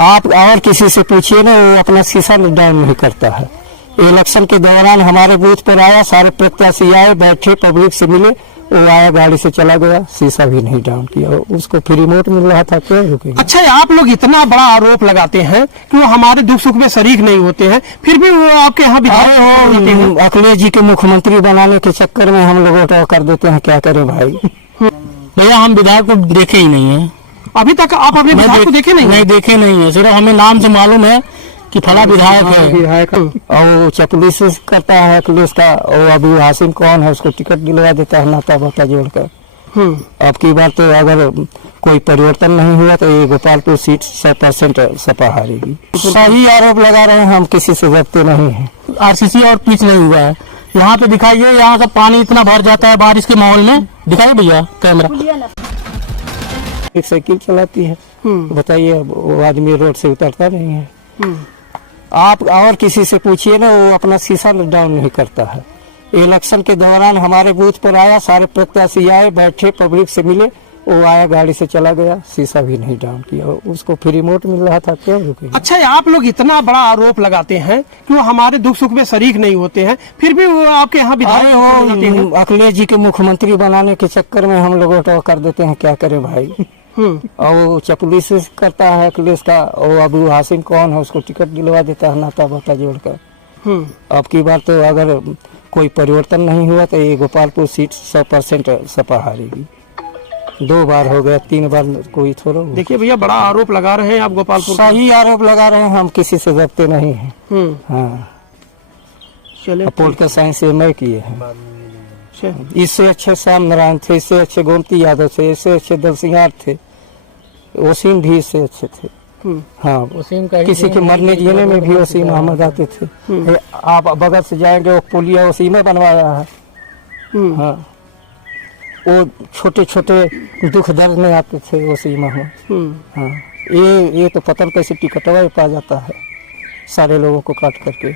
आप और किसी से पूछिए ना, वो अपना शीशा डाउन नहीं करता है। इलेक्शन के दौरान हमारे बूथ पर आया, सारे प्रत्याशी आए, बैठे, पब्लिक से मिले, वो आया, गाड़ी से चला गया, शीशा भी नहीं डाउन किया। उसको फ्री रिमोट मिल रहा था, क्या रुकेगा। अच्छा, आप लोग इतना बड़ा आरोप लगाते हैं कि वो हमारे दुख सुख में शरीक नहीं होते हैं, फिर भी वो आपके यहाँ विधायक अखिलेश जी के मुख्यमंत्री बनाने के चक्कर में हम लोग वोट कर देते हैं, क्या करें भाई। भैया हम विधायक को देखे ही नहीं है, अभी तक आप अपने विधायक को देखे नहीं देखे नहीं है। सिर्फ हमें नाम से मालूम है कि फला विधायक है। विधायक और चपली से करता है अखिलेश का, और अभी हासिम कौन है, उसको टिकट दिलवा देता है नाता बाता जोड़कर। अब की बार तो अगर कोई परिवर्तन नहीं हुआ तो ये गोपालपुर सीट 100% सपा हारेगी। सही आरोप लगा रहे हैं, हम किसी से डरते नहीं है। आरसीसी और पिच नहीं हुआ है। यहाँ पे दिखाइए, यहाँ से पानी इतना भर जाता है बारिश के माहौल में। दिखाइए भैया कैमरा। एक साइकिल चलाती है, बताइए, वो आदमी रोड से उतरता नहीं है। आप और किसी से पूछिए ना, वो अपना शीशा डाउन नहीं करता है। इलेक्शन के दौरान हमारे बूथ पर आया, सारे प्रत्याशी आए, बैठे, पब्लिक से मिले, वो आया, गाड़ी से चला गया, शीशा भी नहीं डाउन किया। उसको फ्री रिमोट मिल रहा था, क्या रुकेगा। अच्छा, आप लोग इतना बड़ा आरोप लगाते हैं कि वो हमारे दुख सुख में शरीक नहीं होते हैं, फिर भी वो आपके यहाँ विधायक अखिलेश जी के मुख्यमंत्री बनाने के चक्कर में हम लोग वोट कर देते हैं, क्या करें भाई। और वो चपली से करता है अखिलेश का, और अभी हासिम कौन है, उसको टिकट दिलवा देता है नाता बाता जोड़कर। अब की बार तो अगर कोई परिवर्तन नहीं हुआ तो ये गोपालपुर सीट 100% सपा हारेगी। 2 बार हो गया, 3 बार कोई थोड़ा। देखिए भैया, बड़ा आरोप लगा रहे हैं आप गोपालपुर। सही आरोप लगा रहे हैं, हम किसी से डरते नहीं है। हाँ, चले पोलिटिकल साइंस मैं किए हैं। इससे अच्छे श्याम नारायण थे, इससे अच्छे गोमती यादव थे, इससे अच्छे दलसिंगार थे, वसीम भी इससे अच्छे थे। हाँ, वसीम का किसी के मरने जीने में भी वसीम अहमद आते थे। आप बगल से जाएंगे, वो पुलिया वसीम बनवाया है। हाँ, वो छोटे छोटे दुख दर्द में आते थे वसीम अहमद। हाँ, ये तो पता नहीं कैसे टिकटवा पा जाता है सारे लोगों को काट करके।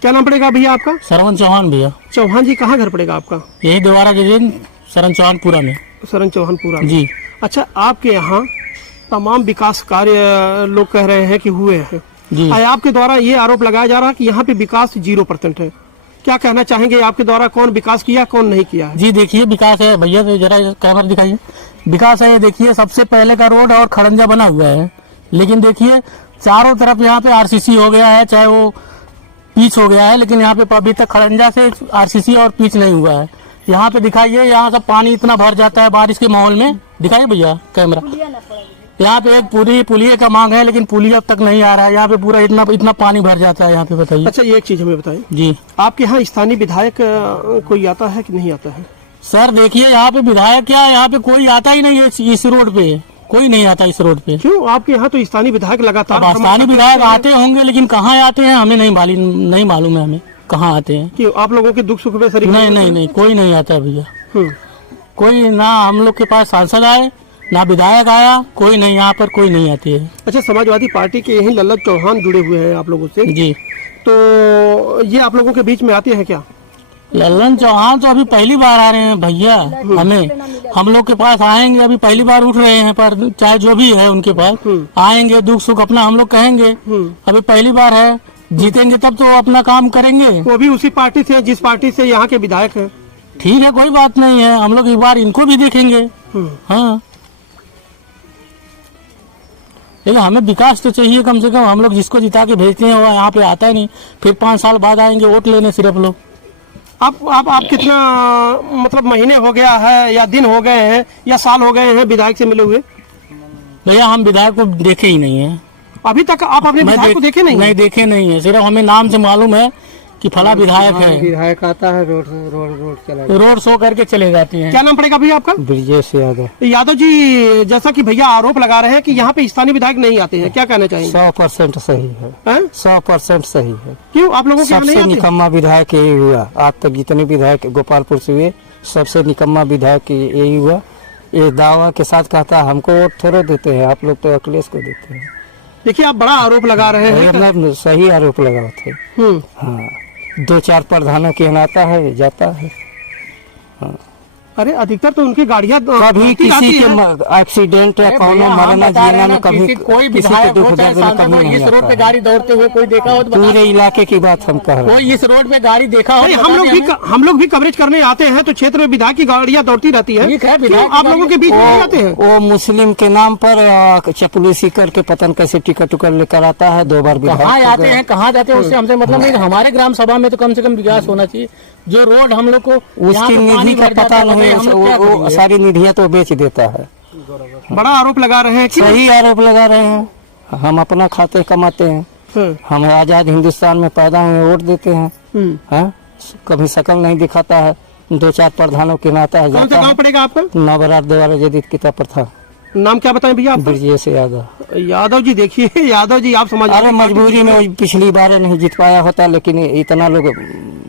क्या नाम पड़ेगा भैया आपका? सरवन चौहान भैया। चौहान जी, कहाँ घर पड़ेगा आपका? यही देवारा के सरन चौहानपुरा में। सरन चौहानपुरा जी। अच्छा, आपके यहाँ तमाम विकास कार्य लोग कह रहे हैं कि हुए हैं जी। आपके द्वारा ये आरोप लगाया जा रहा है कि यहाँ पे विकास 0% है। क्या कहना चाहेंगे, आपके द्वारा कौन विकास किया, कौन नहीं किया है? जी देखिए, विकास है भैया, तो जरा कैमरा दिखाइए। विकास है, ये देखिए, सबसे पहले का रोड और खड़ंजा बना हुआ है, लेकिन देखिए चारों तरफ यहाँ पे आरसीसी हो गया है, चाहे वो पिच हो गया है, लेकिन यहाँ पे अभी तक खड़ंजा से आरसीसी और पिच नहीं हुआ है। यहाँ पे दिखाइए, यहाँ से पानी इतना भर जाता है बारिश के माहौल में। दिखाइए भैया कैमरा। यहाँ पे एक पूरी पुलिये का मांग है, लेकिन पुलिया अब तक नहीं आ रहा है। यहाँ पे पूरा इतना पानी भर जाता है यहाँ पे। बताइए। अच्छा, ये एक चीज हमें बताइए जी, आपके यहाँ स्थानीय विधायक कोई आता है कि नहीं आता है? सर देखिए, यहाँ पे विधायक क्या, यहाँ पे कोई आता ही नहीं है। इस रोड पे कोई नहीं आता, इस रोड पे। क्यों? आपके यहाँ तो स्थानीय विधायक लगातार। स्थानीय विधायक आते होंगे, लेकिन कहाँ आते हैं हमें नहीं मालूम है हमें कहाँ आते हैं। कि आप लोगों के दुख सुख में शरीक? नहीं, कोई नहीं आता भैया। कोई ना हम लोग के पास सांसद आए, ना विधायक आया, कोई नहीं, यहाँ पर कोई नहीं आती है। अच्छा, समाजवादी पार्टी के यही लल्लत चौहान जुड़े हुए हैं आप लोगों से जी, तो ये आप लोगों के बीच में आते हैं क्या? लल्लन चौहान तो अभी पहली बार आ रहे हैं भैया। हम लोग के पास आएंगे, अभी पहली बार उठ रहे हैं, पर चाहे जो भी है उनके पास आएंगे, दुख सुख अपना हम लोग कहेंगे। अभी पहली बार है, जीतेंगे तब तो अपना काम करेंगे। वो भी उसी पार्टी से, जिस पार्टी से यहाँ के विधायक हैं। ठीक है, कोई बात नहीं है, हम लोग एक बार इनको भी देखेंगे। हाँ, लेकिन हमें विकास तो चाहिए कम से कम। हम लोग जिसको जिता के भेजते हैं वो यहाँ पे आता ही नहीं, फिर 5 साल बाद आएंगे वोट लेने सिर्फ लोग। आप कितना मतलब महीने हो गया है, या दिन हो गए हैं, या साल हो गए हैं विधायक से मिले हुए? भैया हम विधायक को देखे ही नहीं है। अभी तक आप अपने विधायक को देखे नहीं? नहीं देखे नहीं है, सिर्फ हमें नाम से मालूम है कि फला विधायक है। विधायक आता है, रोड शो करके चले जाते हैं। क्या नाम पड़ेगा भैया आपका? ब्रिजेश यादव। यादव जी, जैसा कि भैया आरोप लगा रहे हैं कि यहाँ पे स्थानीय विधायक नहीं आते हैं, क्या कहना चाहेंगे? 100% सही है। 100% सही है। क्यों आप लोगों के सबसे निकम्मा विधायक यही हुआ आज तक, जितने विधायक गोपालपुर से हुए, सबसे निकम्मा विधायक यही हुआ। ये दावा के साथ कहता है हमको वोट थोड़े देते हैं, आप लोग तो अखिलेश को देते हैं। देखिए, आप बड़ा आरोप लगा रहे हैं। सही आरोप लगाए थे। हाँ, 2-4 प्रधानों के यहाँ आता है, जाता है। हाँ, अरे अधिकतर तो उनकी गाड़ियां कभी किसी के एक्सीडेंट या कौन मरना जीना में कभी कोई किसी के विधायक दुख हो चाहे दर्द में सांसद कभी हो, नहीं इस रोड आता पे है। गाड़ी दौड़ते हुए कोई देखा हो तो बता- पूरे इलाके की बात हम कह रहे हैं। कोई इस रोड पे गाड़ी देखा हो तो हम लोग बता भी दें हम लोग भी कवरेज करने आते हैं तो क्षेत्र में विधायक की गाड़ियां दौड़ती रहती है। ठीक है, क्यों विधायक आप लोगों के बीच में नहीं आते हैं? वो मुस्लिम के नाम पर चपलूसी करके पतन कैसे टिकट उकट लेकर आता है, 2 बार कहाँ विधायक हो आते गया। हैं कहाँ जाते हैं उससे हमसे मतलब नहीं। हमारे ग्राम सभा में तो कम से कम विकास होना चाहिए। जो रोड हम लोग को यहाँ उसकी पे पानी निधि का भर जाता पता है, नहीं, हम लोग क्या वो करेंगे? सारी निधियां तो बेच देता है। बड़ा आरोप लगा रहे हैं। क्यों? सही आरोप लगा रहे हैं। हम अपना खाते कमाते हैं, हम्म, हम आजाद हिंदुस्तान में पैदा हुए, वोट देते हैं। हम्म। हाँ? कभी शकल नहीं दिखाता है, 2-4 प्रधानों के नाता है कौन सा जाता गाँव है। पड़ेगा आपका? नवरार द्वारा जदीद किताब पर था, नाम क्या बताएं भैया आपका? ब्रजेश यादव। यादव जी, देखिए यादव जी, आप समझ अरे मजबूरी में वो पिछली बार नहीं जीत पाया होता, लेकिन इतना लोग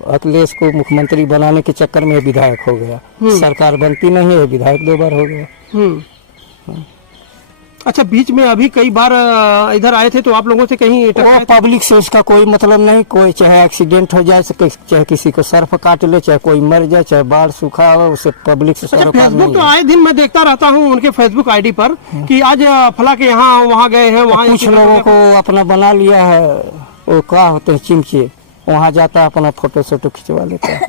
अखिलेश को मुख्यमंत्री बनाने के चक्कर में विधायक हो गया। सरकार बनती नहीं है, विधायक 2 बार हो गया। हम्म। अच्छा, बीच में अभी कई बार इधर आए थे तो आप लोगों से कहीं वो टकराए थे? पब्लिक से उसका कोई मतलब नहीं। कोई चाहे एक्सीडेंट हो जाए, चाहे किसी को सर्फ काट ले, चाहे कोई मर जाए, चाहे बाढ़ सूखा हो, उसे पब्लिक से अच्छा, सरोकार फेसबुक नहीं तो है। आए दिन मैं देखता रहता हूँ उनके फेसबुक आईडी पर कि आज फला के यहाँ वहाँ गए हैं, वहाँ कुछ लोगों को अपना बना लिया है, वो क्या होते हैं चिमचे, वहाँ जाता है अपना फोटो सोटो खिंचवा लेता है।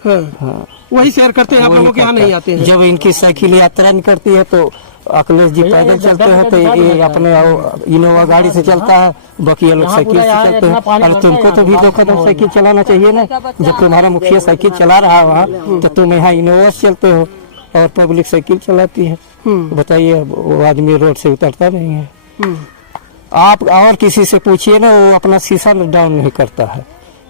हाँ, वही शेयर करते हैं, आप वही लोगों के यहाँ करता नहीं है। आते हैं। जब इनकी साइकिल यात्रा निकलती है तो अखिलेश जी पैदल चलते हैं, तो ये अपने इनोवा गाड़ी से चलता है, बाकी ये लोग साइकिल से चलते हैं। अरे तुमको तो भी दो कदम साइकिल चलाना चाहिए ना, जब तुम्हारा मुखिया साइकिल चला रहा है वहाँ, तो तुम यहाँ इनोवा से चलते हो और पब्लिक साइकिल चलाती है। बताइए, वो आदमी रोड से उतरता नहीं है। आप और किसी से पूछिए ना, वो अपना शीशा डाउन नहीं करता है।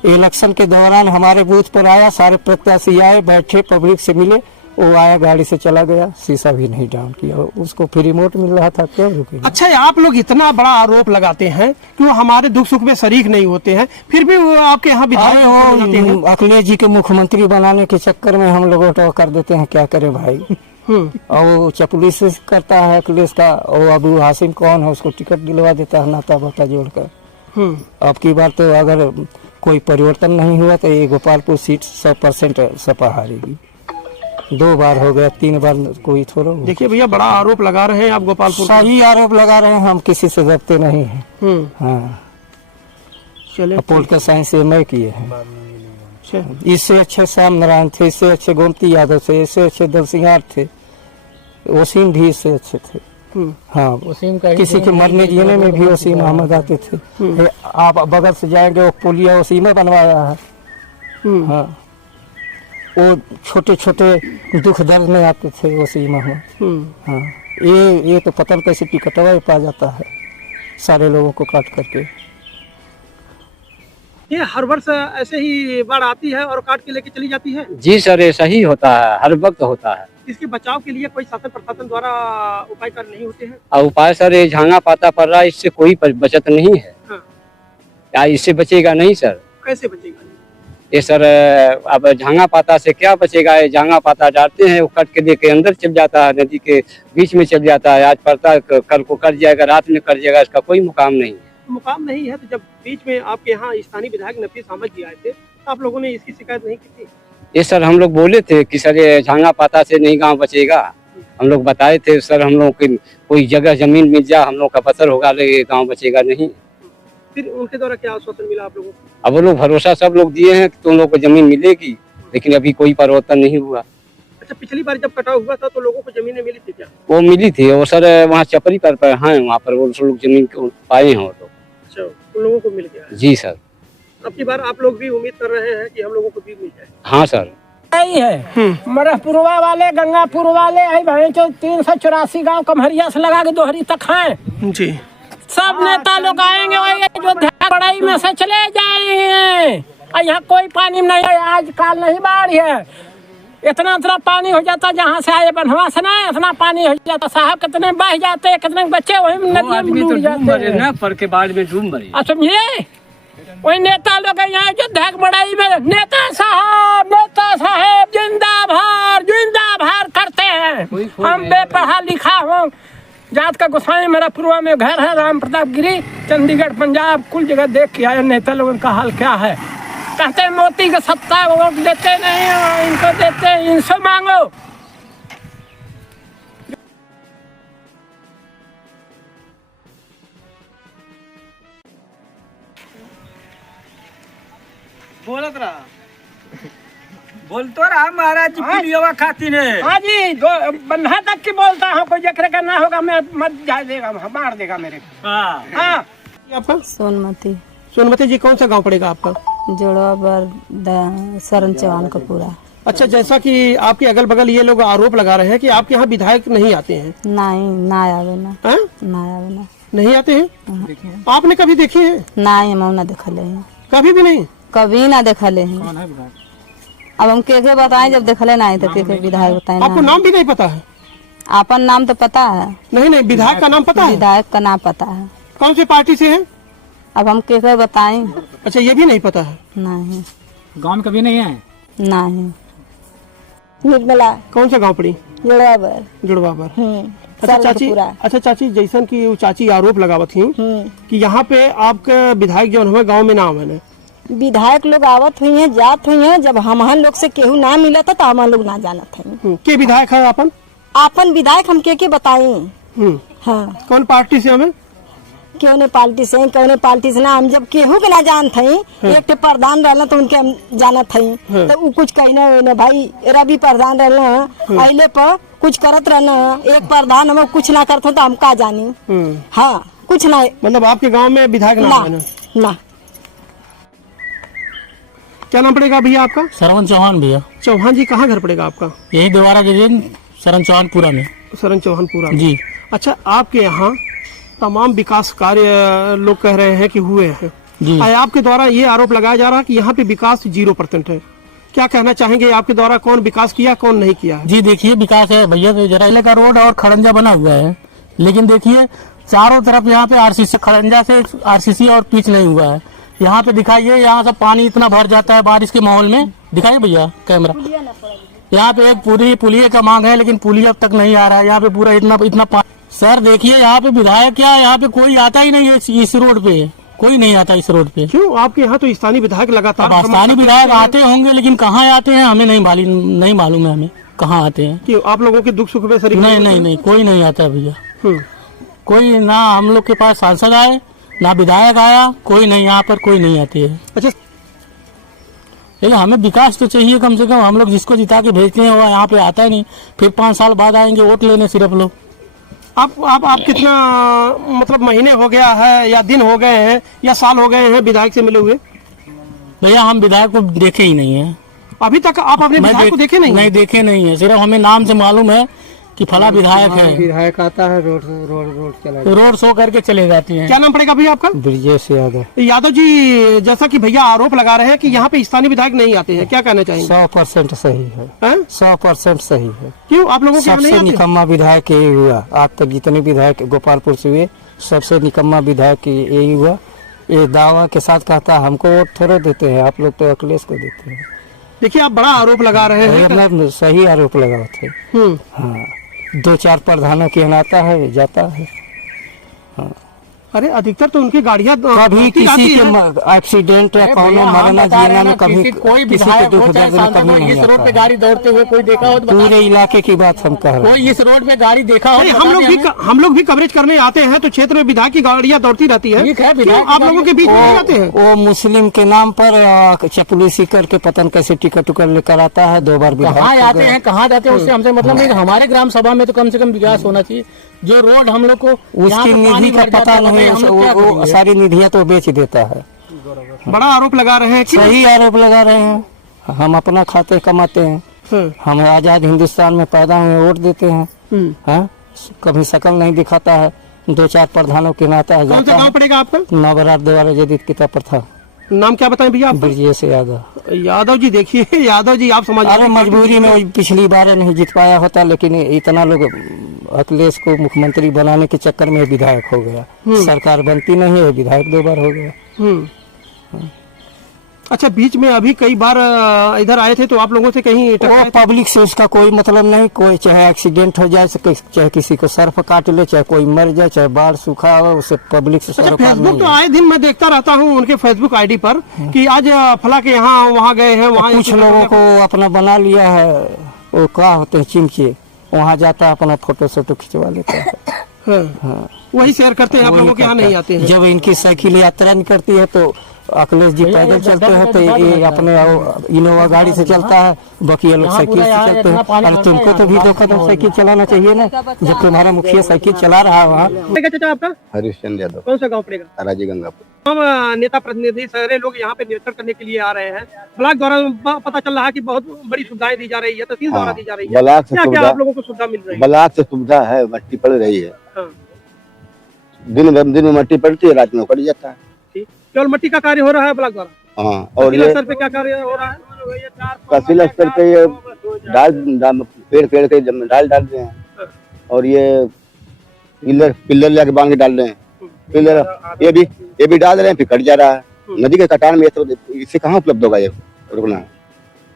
इलेक्शन के दौरान हमारे बूथ पर आया, सारे प्रत्याशी आए, बैठे, पब्लिक से मिले, वो आया, गाड़ी से चला गया, शीशा भी नहीं डाउन किया। उसको फिर रिमोट मिल रहा था, क्यों रुके? अच्छा, आप लोग इतना बड़ा आरोप लगाते हैं कि वो हमारे दुख सुख में शरीक नहीं होते हैं, फिर भी वो आपके यहाँ अरे विधायक बनाते हैं। वो अखिलेश जी के मुख्यमंत्री बनाने के चक्कर में हम लोग ऑटो कर देते हैं, क्या करें भाई। और वो चपलूसी करता है अखिलेश का, और अबू हासिम कौन है, उसको टिकट दिलवा देता है नाता बाता जोड़कर। अब की बार तो अगर कोई परिवर्तन नहीं हुआ तो ये गोपालपुर सीट 100% सपा हारेगी। 2 बार हो गया, 3 बार कोई थोड़ा। देखिए भैया, बड़ा आरोप लगा रहे हैं आप गोपालपुर। सही आरोप लगा रहे हैं, हम किसी से डरते नहीं हैं। हाँ, चले, पोलिटिकल साइंस MA किए हैं। अच्छा। इससे अच्छे श्याम नारायण थे, इससे अच्छे गोमती यादव थे, इससे अच्छे दलसिंगार थे, वसीम भी इससे अच्छे थे। हाँ, वसीम का ही किसी के मरने जीने में भी वसीम अहमद आते थे। आप बगल से जाएंगे, वो पुलिया वसीम बनवाया है। हाँ, वो छोटे छोटे दुख दर्द में आते थे वसीम अहमद। हाँ, ये तो पता नहीं कैसे टिकटवा ही पा जाता है सारे लोगों को काट करके। ये हर वर्ष ऐसे ही बाढ़ आती है और काट के लेके चली जाती है। जी सर, ऐसा ही होता है, हर वक्त होता है। इसके बचाव के लिए कोई शासन प्रशासन द्वारा उपाय कार्य नहीं होते हैं? और उपाय सर, ये झांगा पाता पड़ रहा है, इससे कोई बचत नहीं है। हाँ। या इससे बचेगा नहीं सर। कैसे बचेगा? ये सर, अब झांगा पाता से क्या बचेगा? ये झांगा पाता डालते हैं, वो कट के लेके अंदर चल जाता है, नदी के बीच में चल जाता है। आज पड़ता है, कल को कट जाएगा, रात में कट जाएगा, इसका कोई मुकाम नहीं है। मुकाम नहीं है तो जब बीच में आपके यहाँ स्थानीय विधायक नफीस अहमद जी आए थे, तो आप लोगों ने इसकी शिकायत नहीं की थी? ये सर, हम लोग बोले थे कि सर ये झांगा पाता से नहीं गांव बचेगा। हम लोग बताए थे सर, हम लोग की कोई जगह जमीन मिल जाए, हम लोग का पत्थर होगा, ये गांव बचेगा नहीं। फिर उनके द्वारा क्या आश्वासन मिला आप लोगों को? अब वो लोग भरोसा सब लोग दिए हैं कि तुम लोग को जमीन मिलेगी, लेकिन अभी कोई परिवर्तन नहीं हुआ। अच्छा, पिछली बार जब कटाव हुआ था तो लोगों को जमीनें मिली थी क्या? वो मिली थी, और सर वहाँ चपरी पर हैं, वहाँ पर वो लोग जमीन पाए हैं वो लोग। अच्छा, उन लोगों को मिल गया। जी सर। अब की बार आप लोग भी उम्मीद कर रहे हैं कि हम लोगों को भी मिल जाए? हाँ सर। नहीं है, मरहपुरवा वाले, गंगापुर वाले, भाई जो 384 गांव कमहरिया से लगा के दोहरी तक हैं जी। सब नेता लोग आएंगे, जो बड़ाई में से चले जाएंगे। यहाँ कोई पानी नहीं है, आजकल नहीं बाढ़ है। इतना पानी हो जाता, जहाँ से आए बनवा से ना, इतना पानी हो जाता साहब, कितने बह जाते, कितने बच्चे वही नदियों में डूब जाते हैं। पर के बाढ़ में डूब मरे। अब समझिए, वही नेता लोग यहाँ जो धक बड़ाई में नेता साहब जिंदाबाद करते हैं। हम बेपढ़ा लिखा हूँ, जात का गोसाई, मेरा पूर्वा में घर है, राम प्रताप गिरी, चंडीगढ़ पंजाब, कुल जगह देख के आए। नेता लोगों का हाल क्या है? कहते हैं मोदी का सत्ता, वोट देते नहीं, इनको देते, इनसे मांगो। बोलत रहा बोल तो रहा महाराज जी पुलिया खातिर है। हाँ जी, दो बंधा तक की बोलता हूँ, कोई जकरे करना होगा मैं मत जा देगा, मार देगा मेरे को। हाँ हाँ आपका सोनमती सोनमती जी, कौन सा गांव पड़ेगा आपका? जोड़वा बर शरण चौहान का पूरा। अच्छा, जैसा कि आपके अगल बगल ये लोग आरोप लगा रहे हैं कि आपके यहाँ विधायक नहीं आते हैं। नहीं, ना आवे ना, हैं? ना आवे ना, नहीं आते हैं? आपने कभी देखे हैं? ना हम ना देखले हैं, कभी भी नहीं? कभी ना देखले हैं। अब हम के बताएं, जब देखले ना तो के विधायक बताएं। आपको नाम भी नहीं पता है? अपन नाम तो पता है। नहीं नहीं, विधायक का नाम पता है? विधायक का नाम पता है। कौन सी पार्टी से है? अब हम के बताएं। अच्छा, ये भी नहीं पता है? नहीं, गाँव में कभी नहीं है। नहीं। निर्मला कौन सा गांव पड़ी? जोड़वा बर। जुड़वा पर। अच्छा चाची, अच्छा चाची, जैसन की वो चाची आरोप लगावत थी कि यहाँ पे आपके विधायक जो हमें गांव में नाम है। विधायक लोग आवत हुई हैं, जात हुई हैं, जब हम लोग से केहू ना मिला था तो हम लोग ना जानत हैं। के विधायक है अपन? आपन विधायक हम के बताएं। हाँ, कौन पार्टी से हमें? कौने पार्टी से, कौने पार्टी से ना, हम जब केहू के ना जानत हई। एक प्रधान रहना तो उनके हम जानत हई, तो उ कुछ कहना भाई रवि प्रधान रहना अइले पर कुछ करत रहना, एक प्रधान हम कुछ ना करते तो हम का जानी। हाँ, कुछ ना, मतलब आपके गांव में विधायक ना, नाम है ना? ना। क्या नाम पड़ेगा भैया आपका? शरण चौहान भैया। चौहान जी, कहाँ घर पड़ेगा आपका? यही दोबारा डिवीजन शरण चौहानपुरा में। शरण चौहानपुरा जी। अच्छा, आपके यहाँ तमाम विकास कार्य लोग कह रहे हैं कि हुए हैं जी। आपके द्वारा ये आरोप लगाया जा रहा है कि यहाँ पे विकास 0% है। क्या कहना चाहेंगे, आपके द्वारा कौन विकास किया, कौन नहीं किया है? जी देखिए, विकास है भैया, तो जरा का रोड और खड़ंजा बना हुआ है, लेकिन देखिए चारों तरफ यहाँ पे आरसीसी, खड़ंजा से आरसीसी और पिच नहीं हुआ है। यहाँ पे दिखाइए, यहाँ से पानी इतना भर जाता है बारिश के माहौल में। दिखाइए भैया कैमरा, यहाँ पे एक पूरी पुलिया का मांग है, लेकिन पुलिया अब तक नहीं आ रहा है। यहाँ पे पूरा इतना पानी। सर देखिए, यहाँ पे विधायक क्या, यहाँ पे कोई आता ही नहीं है। इस रोड पे कोई नहीं आता, इस रोड पे। क्यों? आपके यहाँ तो स्थानीय विधायक लगातार, स्थानीय विधायक आते होंगे, लेकिन कहाँ आते हैं हमें नहीं मालूम है हमें कहाँ आते हैं। क्यों? आप लोगों के दुख सुख में शरीक नहीं, कोई नहीं आता भैया। कोई ना हम लोग के पास सांसद आए, ना विधायक आया, कोई नहीं, यहाँ पर कोई नहीं आती है। अच्छा, लेकिन हमें विकास तो चाहिए कम से कम। हम लोग जिसको जिता के भेजते हैं वो यहाँ पे आता ही नहीं, फिर 5 साल बाद आएंगे वोट लेने सिर्फ लोग। आप कितना मतलब महीने हो गया है, या दिन हो गए हैं, या साल हो गए हैं विधायक से मिले हुए? भैया हम विधायक को देखे ही नहीं है अभी तक। आप अपने विधायक को देखे नहीं? नहीं देखे नहीं है, सिर्फ हमें नाम से मालूम है कि फला विधायक है। विधायक आता है, रोड शो करके चले जाते हैं। क्या नाम पड़ेगा भैया आपका? ब्रिजेश यादव। यादव जी, जैसा कि भैया आरोप लगा रहे हैं कि यहाँ पे स्थानीय विधायक नहीं आते हैं, क्या कहना चाहेंगे? 100% सही है। 100% सही है। क्यों आप लोगों के यहाँ नहीं सबसे आते? निकम्मा विधायक यही हुआ आज तक, जितने विधायक गोपालपुर से हुए, सबसे निकम्मा विधायक यही हुआ। ये दावा के साथ कहता है हमको वोट थोड़े देते हैं, आप लोग तो अखिलेश को देते हैं। देखिए, आप बड़ा आरोप लगा रहे हैं। मैं सही आरोप लगा थे। हाँ, 2-4 प्रधानों के यहाँ आता है, जाता है। हाँ। अरे अधिकतर तो उनकी गाड़ियाँ कभी किसी के एक्सीडेंट या कोनो मरना जीना में कभी कोई किसी के विधायक दुख हो चाहे दर्द में सांसद कभी हो, नहीं इस रोड पे आता। गाड़ी दौड़ते हुए कोई देखा हो तो बता। पूरे इलाके की बात हम कह रहे हैं। कोई इस रोड पे गाड़ी देखा हो नहीं, तो हम बता लोग दें हमें। हम लोग भी कवरेज करने आते हैं तो क्षेत्र में विधायक की गाड़ियाँ दौड़ती रहती है। ठीक है, क्यों विधायक आप लोगों के बीच में नहीं आते हैं? वो मुस्लिम के नाम पर चपलूसी करके पतन कैसे टिकट उकट लेकर आता है। 2 बार कहाँ विधायक आते हैं, कहाँ जाते हैं, उससे हमसे मतलब नहीं। हमारे ग्राम सभा में तो कम से कम विकास होना चाहिए। जो रोड हम लोग को यहाँ उसकी पे निधि पानी का भर जाता पता है, नहीं, हम लोग क्या वो करेंगे? सारी निधियाँ तो बेच देता है। बड़ा आरोप लगा रहे हैं। क्यों? सही आरोप लगा रहे हैं। हम अपना खाते कमाते हैं, हम आजाद हिंदुस्तान में पैदा हुए, वोट देते हैं। हाँ, कभी शकल नहीं दिखाता है। 2-4 प्रधानों के नाता है, कौन सा जाता गाँव है। पड़ेगा आपका? नवरार द्वारा जदीद किताब पर था। नाम क्या बताएं भैया आपका? ब्रिजेश यादव। यादव जी, देखिए यादव जी, आप समझ अरे मजबूरी में, वो पिछली बार नहीं जीत पाया होता, लेकिन इतना लोग अखिलेश को मुख्यमंत्री बनाने के चक्कर में विधायक हो गया। सरकार बनती नहीं है, विधायक 2 बार हो गया। अच्छा, बीच में अभी कई बार इधर आए थे तो आप लोगों से कहीं वो पब्लिक से उसका कोई मतलब नहीं। कोई चाहे एक्सीडेंट हो जाए, चाहे किसी को सर्फ काट ले, चाहे कोई मर जाए, चाहे बाढ़ सूखा हो, उससे पब्लिक से अच्छा, सरोकार फेसबुक नहीं तो है। आए दिन मैं देखता रहता हूँ उनके फेसबुक आईडी पर कि आज फला के यहाँ वहाँ गए हैं, वहाँ कुछ लोगों को अपना बना लिया है, वो क्या होते हैं चिमचे, वहाँ जाता है अपना फोटो सोटो खिंचवा लेता है। वही शेयर करते हैं, आप लोगों के यहाँ नहीं आते हैं। जब इनकी साइकिल यात्रा निकलती है तो अखिलेश जी पैदल चलते हैं तो ये अपने इनोवा गाड़ी से चलता है, बाकी ये लोग साइकिल से चलते हैं। अरे तुमको तो भी 2 कदम साइकिल चलाना चाहिए ना, जब तुम्हारा मुखिया साइकिल चला रहा है वहाँ। चाचा आपका हरिश्चंद्र यादव, कौन सा गांव पड़ेगा? राजी गंगापुर। हम नेता प्रतिनिधि सारे लोग यहाँ पे निरीक्षण करने के लिए आ रहे हैं। ब्लॉक द्वारा पता चल रहा है कि बहुत बड़ी सुविधाएं दी जा रही है, तहसील द्वारा दी जा रही है। ब्लॉक से क्या क्या सुविधा, आप लोगों को सुविधा मिल रही है? ब्लॉक से सुविधा है, मट्टी पड़ रही है। हाँ। दिन में मट्टी पड़ती है, रात में कट जाता है। ठीक, केवल मट्टी का कार्य हो रहा है ब्लॉक द्वारा। हाँ, और जिला ये स्तर पे क्या कार्य हो रहा है? तहसील स्तर पे ये पेड़ के डाल रहे हैं, और ये पिल्लर लेके बांध के डाल रहे हैं। पिल्लर ये भी डाल रहे हैं, फिर कट जा रहा है। नदी के कटान में ये तो इससे कहाँ उपलब्ध होगा ये रुकना।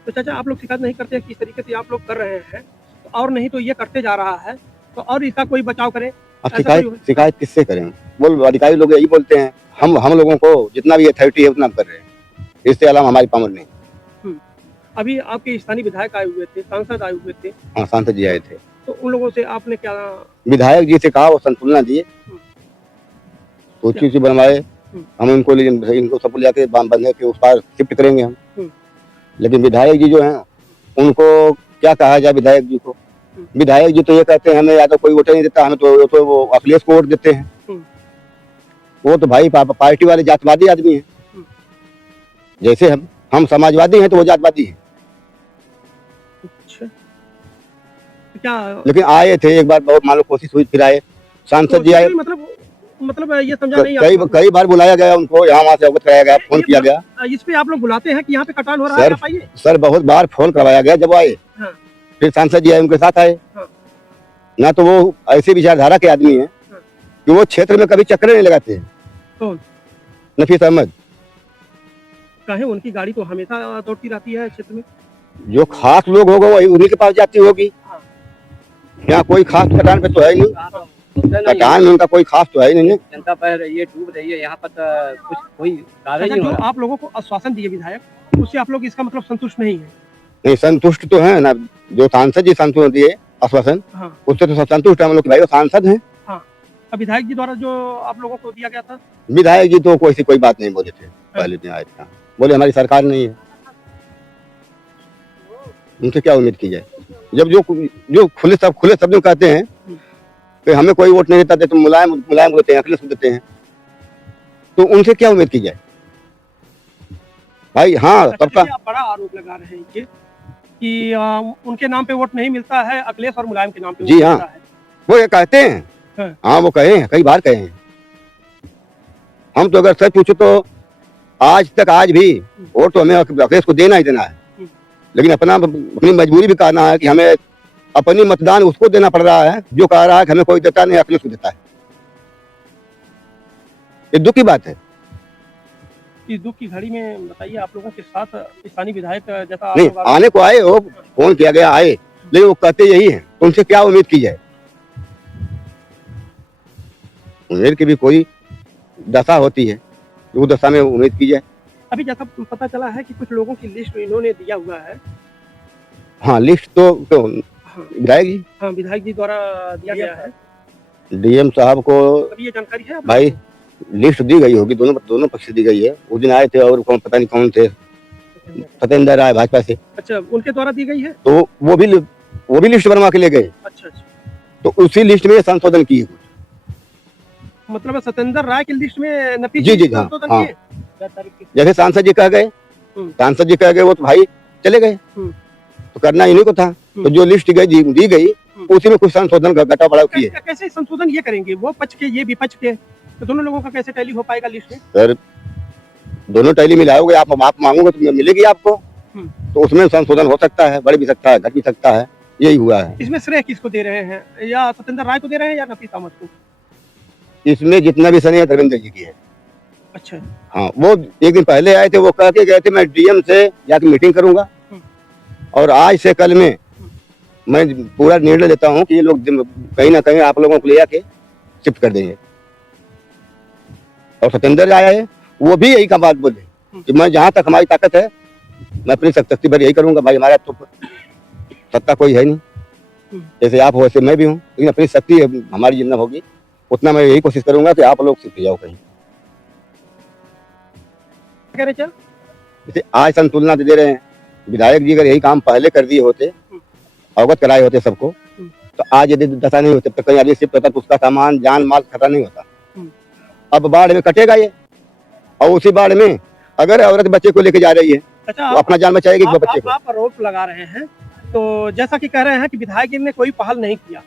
तो चाचा आप लोग शिकायत नहीं करते किस तरीके से आप लोग कर रहे हैं, तो और नहीं तो ये करते जा रहा है, तो और इसका कोई बचाव करे? अब शिकायत किससे करें? बोल अधिकारी लोग यही बोलते हैं, हम लोगों को जितना भी अथॉरिटी है उतना कर रहे हैं, इससे अलावा हमारी पावर नहीं। अभी आपके स्थानीय विधायक आए हुए थे, सांसद आए हुए थे। हाँ, सांसद जी आए थे, तो उन लोगों से आपने क्या? विधायक जी से कहा, वो संतुलन दिए, सोची बनवाए। हम इनको सब लेके बंधे के उस पार शिफ्ट करेंगे हम। लेकिन विधायक जी जो हैं उनको क्या कहा जाए? विधायक जी को, विधायक जी तो ये कहते हैं हमें या तो कोई वोट नहीं देता, हमें तो वो अखिलेश को वोट देते हैं। वो तो भाई पार्टी वाले जातवादी आदमी हैं। जैसे हम समाजवादी हैं तो वो जातवादी है। क्या लेकिन आए थे एक बार, बहुत मान लो कोशिश हुई, फिर आए सांसद जी आए। मतलब ये समझा नहीं। कई बार बुलाया गया उनको, यहाँ वहाँ से अवगत कराया गया, फोन किया गया। इस पे आप लोग बुलाते हैं कि यहाँ पे कटान हो रहा है? सर बहुत बार फोन करवाया गया, जब आए फिर सांसद जी आए, उनके साथ आए। ना तो वो ऐसी विचारधारा के आदमी हैं कि वो क्षेत्र में कभी चक्कर नहीं लगाते हैं। कौन? नफीस अहमद। कहे उनकी गाड़ी तो हमेशा दौड़ती रहती है क्षेत्र में। जो खास लोग होगा वही उन्हीं के पास जाती होगी। यहाँ कोई खास कटान पे तो है नहीं, कटान में उनका कोई खास तो है नहीं। जनता पर ये डूब रही है, यहाँ पर कुछ कोई कार्य नहीं हो रहा। आप लोगों को आश्वासन दिए विधायक, उससे आप लोग इसका मतलब संतुष्ट नहीं है? नहीं, संतुष्ट तो है ना, जो सांसद जी संतुष्ट दिए आश्वासन, उससे तो सब संतुष्ट है हम लोग। भाई वो सांसद हैं। अब विधायक जी द्वारा जो आप लोगों को दिया गया था, विधायक जी तो कोई बात नहीं बोले थे। पहले दिन आए थे, बोले हमारी सरकार नहीं है। उनसे क्या उम्मीद की जाए? जब जो खुले शब्दों कहते हैं कि हमें कोई वोट नहीं देता, तो मुलायम देते हैं, अखिलेश को देते हैं, तो उनसे क्या उम्मीद की जाए भाई? हाँ, सबका बड़ा आरोप लगा रहे हैं कि उनके नाम पे वोट नहीं मिलता है, अखिलेश और मुलायम के नाम पे। जी हाँ, वो ये कहते हैं। हाँ, वो कहे हैं, कई बार कहे हैं। हम तो अगर सच पूछो तो आज भी वोट तो हमें अखिलेश को देना ही देना है, लेकिन अपनी मजबूरी भी कहना है कि हमें अपनी मतदान उसको देना पड़ रहा है जो कह रहा है कि हमें कोई देता नहीं, अखिलेश को देता है। ये दुख की बात है। इस दुख की घड़ी में बताइए, आप लोगों के साथ स्थानीय विधायक जैसा नहीं आने को आए हो, फोन किया गया आए, लेकिन वो कहते यही है, तो उनसे क्या उम्मीद की जाए? उम्मीद की भी कोई दशा होती है, वो दशा में उम्मीद की जाए। अभी जैसा पता चला है कि कुछ लोगों की लिस्ट इन्होंने दिया हुआ है। हाँ, लिस्ट तो विधायक जी, हाँ विधायक जी द्वारा दिया गया है। डीएम साहब को अभी ये जानकारी है भाई, लिस्ट दी गई होगी, दोनों पक्ष से दी गई है। उस दिन आए थे और पता नहीं कौन थे, सत्येंद्र आए भाजपा से। अच्छा, उनके द्वारा दी गई है, तो वो भी लिस्ट बनवा के ले गए। अच्छा, तो उसी लिस्ट में संशोधन किए कुछ, मतलब सत्येंद्र राय की लिस्ट में नफीस जी संशोधन हाँ, किए। जैसे सांसद जी कह गए, वो तो भाई चले गए, तो करना इन्हीं को था। तो जो लिस्ट दी गई उसी में कुछ संशोधन घटा बढ़ाव किए। कैसे संशोधन ये करेंगे? वो पक्ष के, ये विपक्ष के, तो दोनों लोगों का कैसे टैली हो पाएगा लिस्ट में? सर दोनों टैली मिलाओगे, आप मांगोगे तो मिलेगी आपको, तो उसमें संशोधन हो सकता है, बढ़ भी सकता है, घट भी सकता है। यही हुआ है। इसमें श्रेय किसको दे रहे हैं? या सत्येंद्र राय को दे रहे हैं या नफीस अहमद को? इसमें जितना भी सनी है धर्मेंद्र जी की है। अच्छा, हाँ, वो एक दिन पहले आए थे, वो कह के गए थे मैं डीएम से जाकर मीटिंग करूंगा, और आज से कल में मैं पूरा निर्णय लेता हूं कि ये लोग कहीं ना कहीं आप लोगों को ले आके शिफ्ट कर देंगे। और सत्येंद्र आया है, वो भी यही का बात बोले कि मैं जहां तक हमारी ताकत है मैं अपनी शक्ति भर यही करूंगा। भाई हमारा तो सत्ता कोई है नहीं, जैसे आप हो वैसे मैं भी हूँ, लेकिन अपनी शक्ति हमारी जितना होगी उतना मैं यही कोशिश करूंगा कि आप लोग शिफ्ट जाओ कहीं। कह रहे चल जैसे आज संतुलना दे रहे हैं, विधायक जी अगर यही काम पहले कर दिए होते, अवगत कराए होते सबको, तो आज यदि दशा नहीं होती, तो कहीं आदमी शिफ्ट होता तो उसका सामान जान माल खतरा नहीं होता। अब बाढ़ में कटेगा ये, और उसी बाढ़ में अगर औरत बच्चे को लेके जा रही है अच्छा तो अपना जान बचाएगी कि बच्चे को। आप आरोप लगा रहे हैं, तो जैसा कि कह रहे हैं कि विधायक जी ने कोई पहल नहीं किया।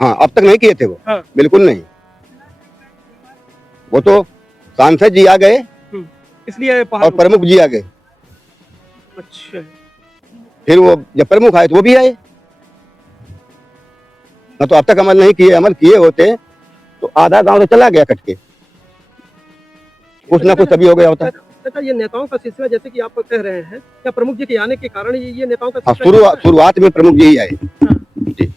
हाँ, अब तक नहीं किए थे वो। हाँ। बिल्कुल नहीं, वो तो सांसद जी आ गए इसलिए पहल और प्रमुख जी आ गए, अच्छा फिर वो जब प्रमुख आए तो वो भी आए, न तो अब तक अमल नहीं किए। अमल किए होते तो आधा गांव तो चला गया कट के, कुछ ना कुछ तभी हो गया होता। अच्छा, ये नेताओं का सिलसिला जैसे कि आप कह रहे हैं, क्या प्रमुख जी के आने के कारण ये नेताओं का सिलसिला शुरुआत में प्रमुख जी ही आए। जी,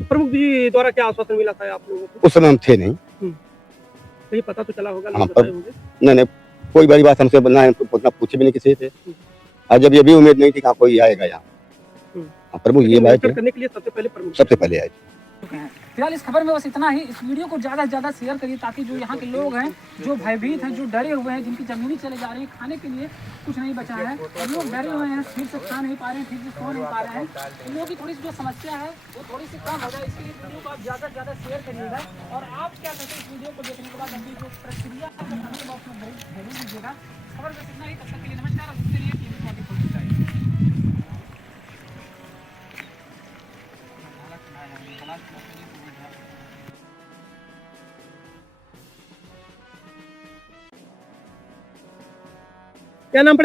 प्रमुख जी द्वारा क्या आश्वासन मिला था आप लोगों को? उस समय हम थे नहीं। कहीं पता तो चला होगा, हाँ, लोग बताए होंगे। नहीं, कोई बड़ी बात हमसे बनना है, पूछे भी नहीं किसी से। और जब ये भी उम्मीद नहीं थी कि कोई आएगा यहाँ, प्रमुख ये बात करने के लिए सबसे पहले आए। फिलहाल इस खबर में बस इतना ही। इस वीडियो को ज़्यादा से ज़्यादा शेयर करिए ताकि जो यहाँ के लोग हैं, जो भयभीत हैं, जो डरे हुए हैं, जिनकी ज़मीनें चले जा रही हैं, खाने के लिए कुछ नहीं बचा है, लोग डरे हुए हैं, ठीक से खा नहीं पा रहे हैं, ठीक से सो नहीं पा रहे हैं, इन लोगों की थोड़ी सी जो समस्या है वो थोड़ी सी कम हो जाए, इसके लिए वीडियो को आप ज़्यादा से ज़्यादा शेयर करिएगा। और आप क्या कहते हैं इस वीडियो को देखने के बाद अपनी जो प्रतिक्रिया है कमेंट बॉक्स में जरूर दीजिएगा। खबर बस इतना ही, तब तक के लिए नमस्कार। और उसके लिए क्या नाम